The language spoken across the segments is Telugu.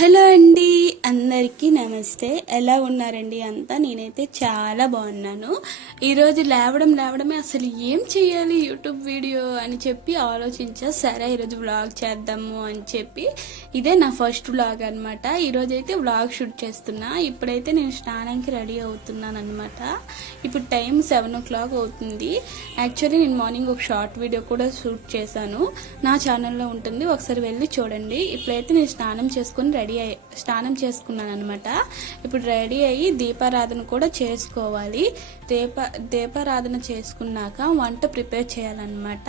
హలో అండి, అందరికీ నమస్తే. ఎలా ఉన్నారండి అంతా? నేనైతే చాలా బాగున్నాను. ఈరోజు లేవడమే అసలు ఏం చేయాలి యూట్యూబ్ వీడియో అని చెప్పి ఆలోచించా. సరే ఈరోజు వ్లాగ్ చేద్దాము అని చెప్పి ఇదే నా ఫస్ట్ వ్లాగ్ అనమాట. ఈరోజు అయితే వ్లాగ్ షూట్ చేస్తున్నా. ఇప్పుడైతే నేను స్నానానికి రెడీ అవుతున్నాను అనమాట. ఇప్పుడు టైం 7 o'clock అవుతుంది. యాక్చువల్లీ నేను మార్నింగ్ ఒక షార్ట్ వీడియో కూడా షూట్ చేశాను, నా ఛానల్లో ఉంటుంది, ఒకసారి వెళ్ళి చూడండి. ఇప్పుడైతే నేను స్నానం చేసుకున్నాను అనమాట. ఇప్పుడు రెడీ అయ్యి దీపారాధన కూడా చేసుకోవాలి. దీపారాధన చేసుకున్నాక వంట ప్రిపేర్ చేయాలన్నమాట.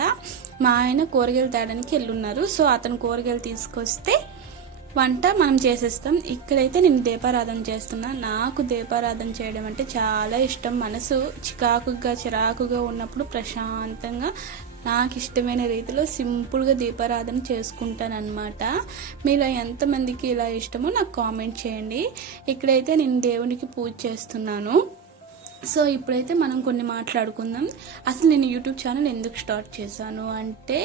మా ఆయన కూరగాయలు తేడానికి వెళ్ళున్నారు. సో అతను కూరగాయలు తీసుకొస్తే వంట మనం చేసేస్తాం. ఇక్కడైతే నేను దీపారాధన చేస్తున్నా. నాకు దీపారాధన చేయడం అంటే చాలా ఇష్టం. మనసు చిరాకుగా ఉన్నప్పుడు ప్రశాంతంగా నాకు ఇష్టమైన రీతిలో సింపుల్గా దీపారాధన చేసుకుంటానన్నమాట. మీలో ఎంతమందికి ఇలా ఇష్టమో నాకు కామెంట్ చేయండి. ఇక్కడైతే నేను దేవునికి పూజ చేస్తున్నాను. సో ఇప్పుడైతే మనం కొన్ని మాట్లాడుకుందాం. అసలు నేను యూట్యూబ్ ఛానల్ ఎందుకు స్టార్ట్ చేశాను అంటే,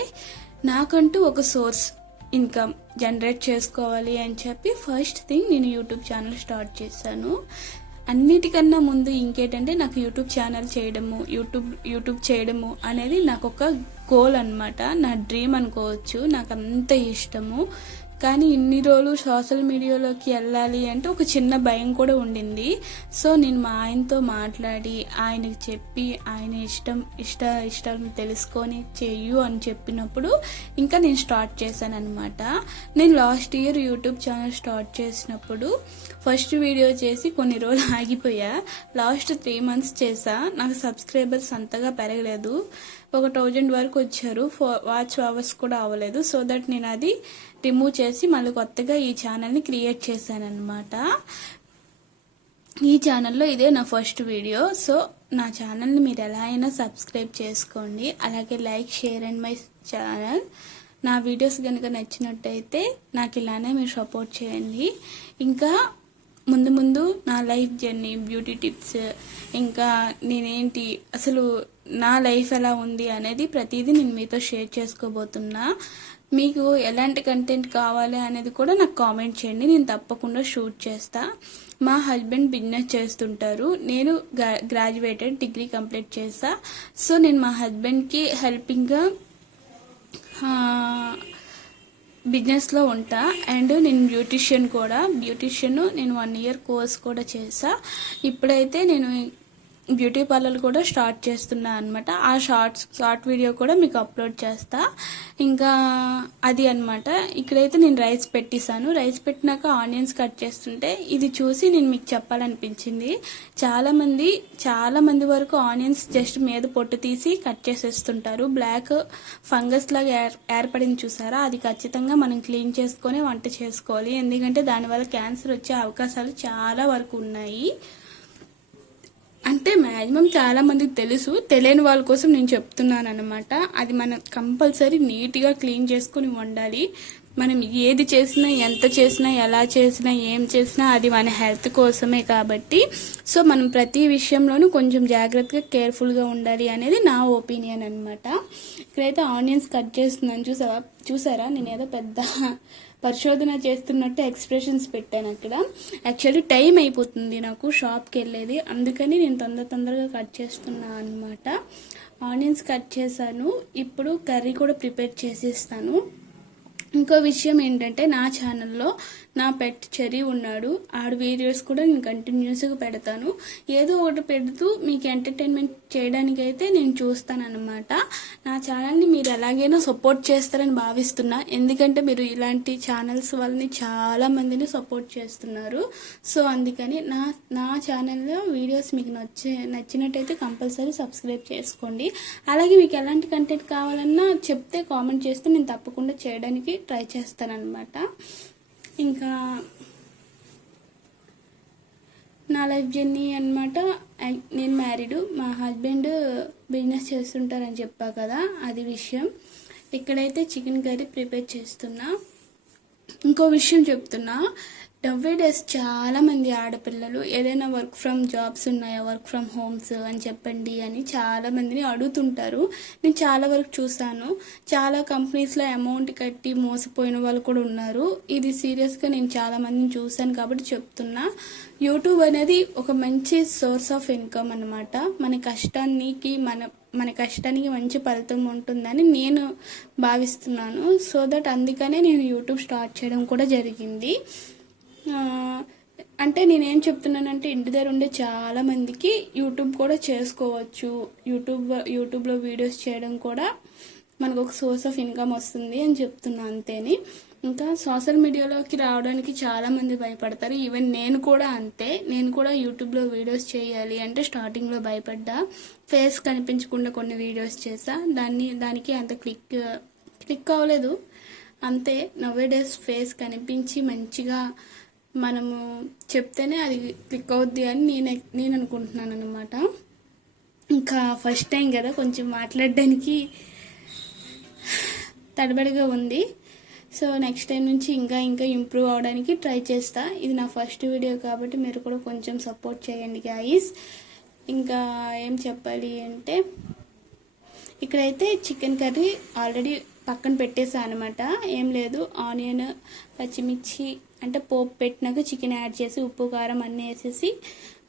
నాకంటూ ఒక సోర్స్ ఇన్కమ్ జనరేట్ చేసుకోవాలి అని చెప్పి ఫస్ట్ థింగ్ నేను యూట్యూబ్ ఛానల్ స్టార్ట్ చేశాను. అన్నిటికన్నా ముందు ఇంకేంటంటే నాకు యూట్యూబ్ ఛానల్ చేయడము, యూట్యూబ్ చేయడము అనేది నాకు ఒక గోల్ అనమాట. నా డ్రీమ్ అనుకోవచ్చు. నాకు అంత ఇష్టము. కానీ ఇన్ని రోజులు సోషల్ మీడియాలోకి వెళ్ళాలి అంటే ఒక చిన్న భయం కూడా ఉండింది. సో నేను మా ఆయనతో మాట్లాడి ఆయనకి చెప్పి ఆయన ఇష్టం తెలుసుకొని చెయ్యు అని చెప్పినప్పుడు ఇంకా నేను స్టార్ట్ చేశాను అనమాట. నేను last year YouTube channel start చేసినప్పుడు ఫస్ట్ వీడియో చేసి కొన్ని రోజులు ఆగిపోయా. లాస్ట్ 3 months చేసా. నాకు సబ్స్క్రైబర్స్ అంతగా పెరగలేదు. ఒక 1000 వరకు వచ్చారు. వాచ్ అవర్స్ కూడా అవ్వలేదు. సో దట్ నేను అది రిమూవ్ చేసి మళ్ళీ కొత్తగా ఈ ఛానల్ని క్రియేట్ చేశానన్నమాట. ఈ ఛానల్లో ఇదే నా ఫస్ట్ వీడియో. సో నా ఛానల్ని మీరు ఎలా అయినా సబ్స్క్రైబ్ చేసుకోండి. అలాగే like, share and my channel. నా వీడియోస్ కనుక నచ్చినట్టయితే నాకు ఇలానే మీరు సపోర్ట్ చేయండి. ఇంకా ముందు నా లైఫ్ జర్నీ, బ్యూటీ టిప్స్, ఇంకా నేనేంటి అసలు నా లైఫ్ ఎలా ఉంది అనేది ప్రతిదీ నేను మీతో షేర్ చేసుకోబోతున్నా. మీకు ఎలాంటి కంటెంట్ కావాలి అనేది కూడా నాకు కామెంట్ చేయండి. నేను తప్పకుండా షూట్ చేస్తా. మా హస్బెండ్ బిజినెస్ చేస్తుంటారు. నేను గ్రాడ్యుయేటెడ్, డిగ్రీ కంప్లీట్ చేసా. సో నేను మా హస్బెండ్కి హెల్పింగ్గా బిజినెస్లో ఉంటా. అండ్ నేను బ్యూటిషియన్ నేను 1 year కోర్స్ కూడా చేసా. ఇప్పుడైతే నేను బ్యూటీ పార్లర్ కూడా స్టార్ట్ చేస్తున్నా అనమాట. ఆ షార్ట్ వీడియో కూడా మీకు అప్లోడ్ చేస్తా. ఇంకా అది అనమాట. ఇక్కడైతే నేను రైస్ పెట్టేశాను. రైస్ పెట్టినాక ఆనియన్స్ కట్ చేస్తుంటే ఇది చూసి నేను మీకు చెప్పాలనిపించింది. చాలా మంది వరకు ఆనియన్స్ జస్ట్ మీద పొట్టు తీసి కట్ చేసేస్తుంటారు. బ్లాక్ ఫంగస్ లాగా ఏర్పడింది చూసారా, అది ఖచ్చితంగా మనం క్లీన్ చేసుకొని వంట చేసుకోవాలి. ఎందుకంటే దానివల్ల క్యాన్సర్ వచ్చే అవకాశాలు చాలా వరకు ఉన్నాయి. అంటే మ్యాక్సిమం చాలా మందికి తెలుసు, తెలియని వాళ్ళ కోసం నేను చెప్తున్నాను అనమాట. అది మనం కంపల్సరీ నీట్గా క్లీన్ చేసుకుని వండాలి. మనం ఏది చేసినా, ఎంత చేసినా, ఎలా చేసినా, ఏం చేసినా అది మన హెల్త్ కోసమే కాబట్టి సో మనం ప్రతి విషయంలోనూ కొంచెం జాగ్రత్తగా కేర్ఫుల్గా ఉండాలి అనేది నా ఒపీనియన్ అనమాట. ఇక్కడైతే ఆనియన్స్ కట్ చేస్తున్నాను. చూసారా నేను ఏదో పెద్ద పరిశోధన చేస్తున్నట్టు ఎక్స్ప్రెషన్స్ పెట్టాను అక్కడ. యాక్చువల్లీ టైం అయిపోతుంది నాకు షాప్కి వెళ్ళేది, అందుకని నేను తొందరగా కట్ చేస్తున్నా అనమాట. ఆనియన్స్ కట్ చేశాను. ఇప్పుడు కర్రీ కూడా ప్రిపేర్ చేసేస్తాను. ఇంకో విషయం ఏంటంటే, నా ఛానల్లో నా పెట్ చెర్రీ ఉన్నాడు. ఆడు వీడియోస్ కూడా నేను కంటిన్యూస్గా పెడతాను. ఏదో ఒకటి పెడుతూ మీకు ఎంటర్టైన్మెంట్ చేయడానికైతే నేను చూస్తానన్నమాట. నా ఛానల్ని మీరు ఎలాగైనా సపోర్ట్ చేస్తారని భావిస్తున్నా. ఎందుకంటే మీరు ఇలాంటి ఛానల్స్ వాళ్ళని చాలా మందిని సపోర్ట్ చేస్తున్నారు. సో అందుకని నా ఛానల్లో వీడియోస్ మీకు నచ్చినట్టయితే కంపల్సరీ సబ్స్క్రైబ్ చేసుకోండి. అలాగే మీకు ఎలాంటి కంటెంట్ కావాలన్నా చెప్తే కామెంట్ చేస్తే నేను తప్పకుండా చేయడానికి ట్రై చేస్తానన్నమాట. ఇంకా నా లైఫ్ జర్నీ అనమాట. నేను మ్యారీడ్, మా హస్బెండ్ బిజినెస్ చేస్తుంటారని చెప్పా కదా, అది విషయం. ఇక్కడైతే చికెన్ కర్రీ ప్రిపేర్ చేస్తున్నా. ఇంకో విషయం చెప్తున్నా, నవ్వేడేస్ చాలా మంది ఆడపిల్లలు ఏదైనా వర్క్ ఫ్రమ్ జాబ్స్ ఉన్నాయా, వర్క్ ఫ్రమ్ హోమ్స్ అని చెప్పండి అని చాలా మందిని అడుగుతుంటారు. నేను చాలా వరకు చూసాను. చాలా కంపెనీస్లో అమౌంట్ కట్టి మోసపోయిన వాళ్ళు కూడా ఉన్నారు. ఇది సీరియస్గా నేను చాలా మందిని చూశాను కాబట్టి చెప్తున్నా. యూట్యూబ్ అనేది ఒక మంచి సోర్స్ ఆఫ్ ఇన్కమ్ అన్నమాట. మన కష్టానికి మంచి ఫలితం ఉంటుందని నేను భావిస్తున్నాను. సో దట్ అందుకనే నేను యూట్యూబ్ స్టార్ట్ చేయడం కూడా జరిగింది. అంటే నేనేం చెప్తున్నానంటే ఇంటి దగ్గర ఉండే చాలా మందికి యూట్యూబ్ కూడా చేసుకోవచ్చు. యూట్యూబ్లో వీడియోస్ చేయడం కూడా మనకు ఒక సోర్స్ ఆఫ్ ఇన్కమ్ వస్తుంది అని చెప్తున్నా అంతేని. ఇంకా సోషల్ మీడియాలోకి రావడానికి చాలా మంది భయపడతారు. ఈవెన్ నేను కూడా అంతే. నేను కూడా యూట్యూబ్లో వీడియోస్ చేయాలి అంటే స్టార్టింగ్లో భయపడ్డా. ఫేస్ కనిపించకుండా కొన్ని వీడియోస్ చేసా. దానికి అంత క్లిక్ అవ్వలేదు అంతే. నవ్వేడేస్ ఫేస్ కనిపించి మంచిగా మనము చెప్తేనే అది క్లిక్ అవుద్ది అని నేను అనుకుంటున్నాను అనమాట. ఇంకా ఫస్ట్ టైం కదా, కొంచెం మాట్లాడడానికి తడబడిగా ఉంది. సో నెక్స్ట్ టైం నుంచి ఇంకా ఇంప్రూవ్ అవడానికి ట్రై చేస్తా. ఇది నా ఫస్ట్ వీడియో కాబట్టి మీరు కూడా కొంచెం సపోర్ట్ చేయండి గాయ్స్. ఇంకా ఏం చెప్పాలి అంటే ఇక్కడైతే చికెన్ కర్రీ ఆల్రెడీ పక్కన పెట్టేసా అనమాట. ఏం లేదు, ఆనియన్, పచ్చిమిర్చి అంటే పోపు పెట్టినాక చికెన్ యాడ్ చేసి ఉప్పు కారం అన్నీ వేసేసి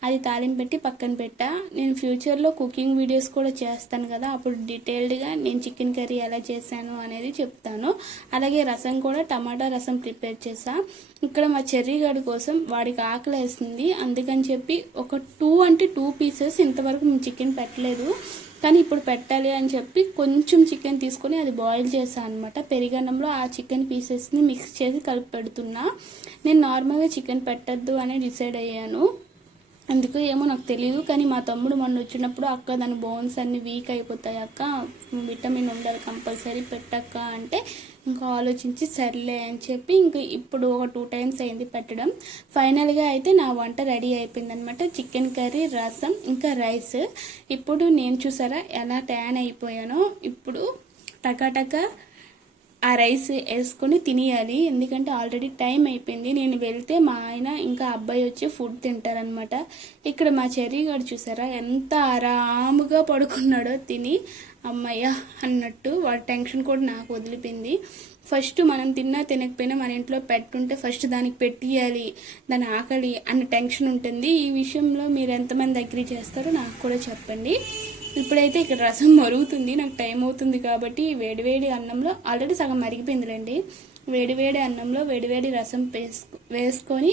అది తాలింపు పెట్టి పక్కన పెట్టా. నేను ఫ్యూచర్లో కుకింగ్ వీడియోస్ కూడా చేస్తాను కదా, అప్పుడు డీటెయిల్డ్గా నేను చికెన్ కర్రీ ఎలా చేశాను అనేది చెప్తాను. అలాగే రసం కూడా టమాటా రసం ప్రిపేర్ చేసా. ఇక్కడ మా చెర్రీ గాడి కోసం వాడికి ఆకలి వేసింది, అందుకని చెప్పి ఒక 2 పీసెస్ ఇంతవరకు మేము చికెన్ పెట్టలేదు కానీ ఇప్పుడు పెట్టాలి అని చెప్పి కొంచెం చికెన్ తీసుకొని అది బాయిల్ చేశాను అనమాట. పెరిగన్నంలో ఆ చికెన్ పీసెస్ని మిక్స్ చేసి కలిపి పెడుతున్నా. నేను నార్మల్గా చికెన్ పెట్టద్దు అని డిసైడ్ అయ్యాను. అందుకు ఏమో నాకు తెలియదు, కానీ మా తమ్ముడు మొన్న వచ్చినప్పుడు అక్క దాని బోన్స్ అన్ని వీక్ అయిపోతాయి అక్క, విటమిన్ ఉండాలి కంపల్సరీ పెట్టక్క అంటే ఇంకా ఆలోచించి సర్లే అని చెప్పి ఇప్పుడు ఒక 2 టైమ్స్ అయింది పెట్టడం. ఫైనల్గా అయితే నా వంట రెడీ అయిపోయింది అనమాట. చికెన్ కర్రీ, రసం, ఇంకా రైస్. ఇప్పుడు నేను చూసారా ఎలా ట్యాన్ అయిపోయానో. ఇప్పుడు టకాటకా ఆ రైస్ వేసుకొని తినేయాలి, ఎందుకంటే ఆల్రెడీ టైం అయిపోయింది. నేను వెళ్తే మా ఆయన ఇంకా అబ్బాయి వచ్చి ఫుడ్ తింటారనమాట. ఇక్కడ మా చెర్రీ గారు చూసారా ఎంత ఆరాముగా పడుకున్నాడో తిని, అమ్మయ్య అన్నట్టు. వాడి టెన్షన్ కూడా నాకు వదిలిపోయింది. ఫస్ట్ మనం తిన్నా తినకపోయినా మన ఇంట్లో పెట్టుంటే ఫస్ట్ దానికి పెట్టియాలి, దాని ఆకలి అన్న టెన్షన్ ఉంటుంది. ఈ విషయంలో మీరు ఎంతమంది అగ్రీ చేస్తారో నాకు కూడా చెప్పండి. ఇప్పుడైతే ఇక్కడ రసం మరుగుతుంది, నాకు టైం అవుతుంది కాబట్టి వేడివేడి అన్నంలో ఆల్రెడీ సగం మరిగిపోయిందిలేండి. వేడివేడి అన్నంలో వేడివేడి రసం వేసుకొని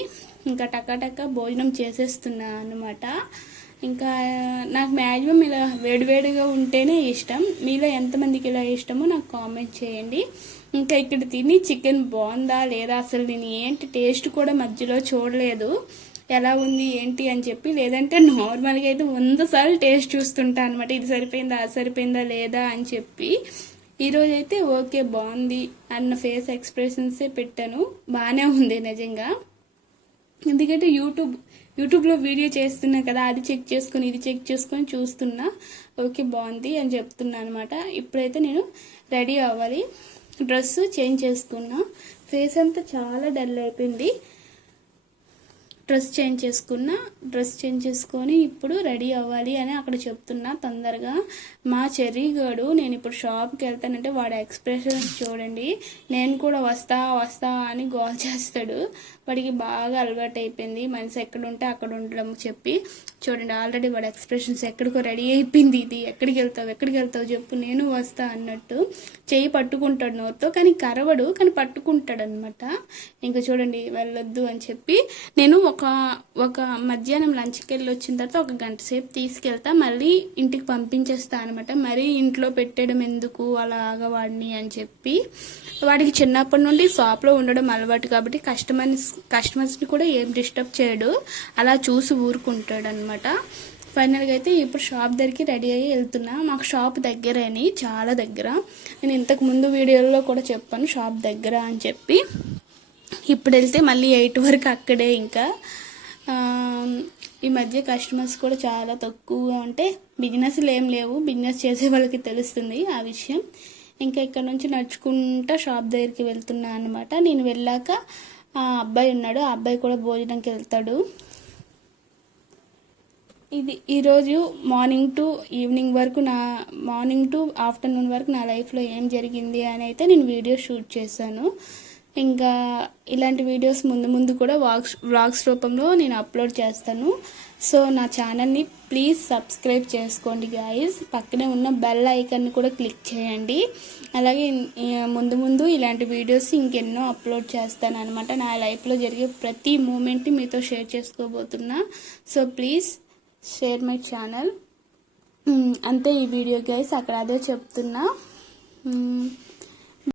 ఇంకా టకా భోజనం చేసేస్తున్నా అన్నమాట. ఇంకా నాకు మ్యాక్సిమం ఇలా వేడివేడిగా ఉంటేనే ఇష్టం. మీలో ఎంతమందికి ఇలా ఇష్టమో నాకు కామెంట్ చేయండి. ఇంకా ఇక్కడ తిని చికెన్ బాగుందా లేదా అసలు నేను ఏంటి టేస్ట్ కూడా మధ్యలో చూడలేదు, ఎలా ఉంది ఏంటి అని చెప్పి. లేదంటే నార్మల్గా అయితే 100 సార్లు టేస్ట్ చూస్తుంటా అనమాట, ఇది సరిపోయిందా అది సరిపోయిందా లేదా అని చెప్పి. ఈరోజైతే ఓకే బాగుంది అన్న ఫేస్ ఎక్స్ప్రెషన్సే పెట్టాను. బాగానే ఉంది నిజంగా, ఎందుకంటే యూట్యూబ్లో వీడియో చేస్తున్నా కదా, అది చెక్ చేసుకొని ఇది చెక్ చేసుకొని చూస్తున్నా. ఓకే బాగుంది అని చెప్తున్నా అనమాట. ఇప్పుడైతే నేను రెడీ అవ్వాలి, డ్రెస్ చేంజ్ చేసుకున్నా. ఫేస్ అంతా చాలా డల్ అయిపోయింది. డ్రెస్ చేంజ్ చేసుకొని ఇప్పుడు రెడీ అవ్వాలి అని అక్కడ చెప్తున్నా తొందరగా. మా చెర్రీ గాడు నేను ఇప్పుడు షాప్కి వెళ్తానంటే వాడి ఎక్స్ప్రెషన్స్ చూడండి. నేను కూడా వస్తా అని గోల్ చేస్తాడు. వాడికి బాగా అలవాటు అయిపోయింది మనిషి ఎక్కడ ఉంటే అక్కడ ఉండడం చెప్పి. చూడండి ఆల్రెడీ వాడి ఎక్స్ప్రెషన్స్ ఎక్కడికో రెడీ అయిపోయింది. ఇది ఎక్కడికి వెళ్తావు చెప్పు, నేను వస్తా అన్నట్టు. చెయ్యి పట్టుకుంటాడు నోరుతో, కానీ కరవడు, కానీ పట్టుకుంటాడు అనమాట. ఇంకా చూడండి వెళ్ళొద్దు అని చెప్పి నేను ఒక మధ్యాహ్నం లంచ్కి వెళ్ళి వచ్చిన తర్వాత 1 గంట సేపు తీసుకెళ్తా, మళ్ళీ ఇంటికి పంపించేస్తా అనమాట. మరీ ఇంట్లో పెట్టడం ఎందుకు అలాగా వాడిని అని చెప్పి. వాడికి చిన్నప్పటి నుండి షాప్లో ఉండడం అలవాటు కాబట్టి కస్టమర్స్ని కూడా ఏం డిస్టర్బ్ చేయడు, అలా చూసి ఊరుకుంటాడు అనమాట. ఫైనల్గా అయితే ఇప్పుడు షాప్ దగ్గరికి రెడీ అయ్యి వెళ్తున్నా. మాకు షాప్ దగ్గరేని, చాలా దగ్గర. నేను ఇంతకు ముందు వీడియోలో కూడా చెప్పాను షాప్ దగ్గర అని చెప్పి. ఇప్పుడు వెళ్తే మళ్ళీ 8 వరకు అక్కడే. ఇంకా ఈ మధ్య కస్టమర్స్ కూడా చాలా తక్కువగా ఉంటే బిజినెస్లు ఏం లేవు, బిజినెస్ చేసే వాళ్ళకి తెలుస్తుంది ఆ విషయం. ఇంకా ఇక్కడ నుంచి నడుచుకుంటా షాప్ దగ్గరికి వెళ్తున్నా అనమాట. నేను వెళ్ళాక ఆ అబ్బాయి ఉన్నాడు, ఆ అబ్బాయి కూడా భోజనంకి వెళ్తాడు. ఇది ఈరోజు మార్నింగ్ టు ఆఫ్టర్నూన్ వరకు నా లైఫ్లో ఏం జరిగింది అని అయితే నేను వీడియో షూట్ చేశాను. ఇంకా ఇలాంటి వీడియోస్ ముందు కూడా వ్లాగ్స్ రూపంలో నేను అప్లోడ్ చేస్తాను. సో నా ఛానల్ని ప్లీజ్ సబ్స్క్రైబ్ చేసుకోండి గాయస్. పక్కనే ఉన్న బెల్ ఐకాన్ని కూడా క్లిక్ చేయండి. అలాగే ముందు ఇలాంటి వీడియోస్ ఇంకెన్నో అప్లోడ్ చేస్తాను అనమాట. నా లైఫ్లో జరిగే ప్రతి మూమెంట్ని మీతో షేర్ చేసుకోబోతున్నా. So please share my channel. అంతే ఈ వీడియో గైస్, అక్కడ అదే చెప్తున్నా.